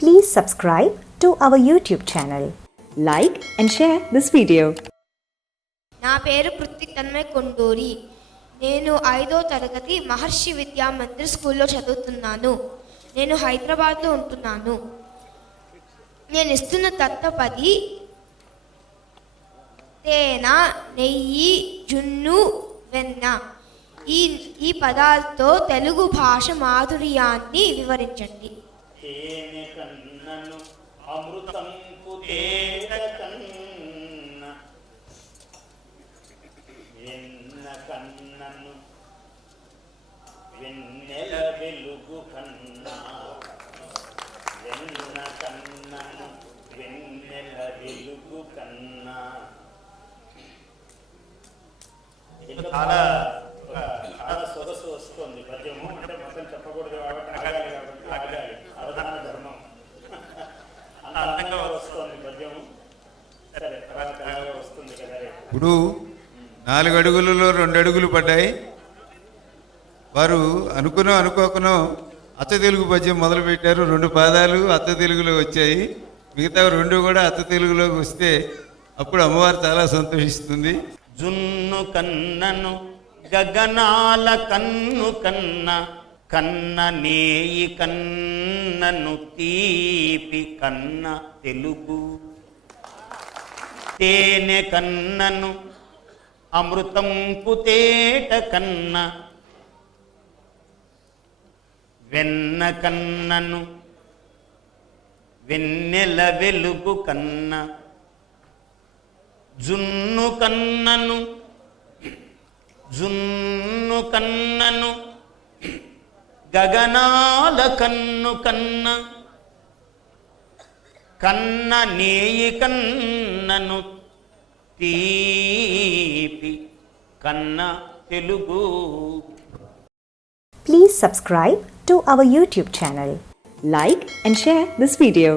Please subscribe to our YouTube channel. Like and share this video. నా పేరు పృథ్వీ తన్మయ్ కొండూరి. నేను 5వ తరగతి మహర్షి విద్యా మందిర్ స్కూల్లో చదువుతున్నాను. నేను హైదరాబాద్లో ఉంటున్నాను. నేను ఇస్తున్న దత్తపది తేనె, నెయ్యి, జున్ను, వెన్న. ఈ పదాలతో తెలుగు భాష మాధుర్యాన్ని వివరించండి. తేనె కన్నను అమృతంపు తేట కన్న, వెన్న కన్నను వెన్నెల వెలుగు కన్నా, వెన్న కన్నను వెన్నెల వెలుగు కన్నా. చాలా చాలా సొగసు వస్తుంది పద్యము. అంటే మొత్తం చెప్పకూడదు కాబట్టి ఆగాలి, కాబట్టి ఆగాలి. అవధాన ధర్మం. అంత అందంగా వస్తుంది పద్యము. సరే, తర్వాత అలాగే వస్తుంది కదా. ఇప్పుడు 4 అడుగులలో 2 అడుగులు పడ్డాయి. వారు అనుకోకనో అచ్చ తెలుగు పద్యం మొదలుపెట్టారు. 2 పాదాలు అచ్చ తెలుగులో వచ్చాయి. మిగతా 2 కూడా అచ్చ తెలుగులోకి వస్తే అప్పుడు అమ్మవారు చాలా సంతోషిస్తుంది. జున్ను కన్నను గగనాల కన్ను కన్న, కన్న నేయి కన్నను తీపి కన్న తెలుగు. తేనె కన్నను అమృతంపు తేట కన్న, వెన్న కన్నను వెన్నెల వెలుగు కన్న, జున్ను కన్నను గగనాల కన్ను కన్న, కన్న నేయి కన్నను తీపి కన్న Telugu. Please subscribe to our YouTube channel. Like and share this video.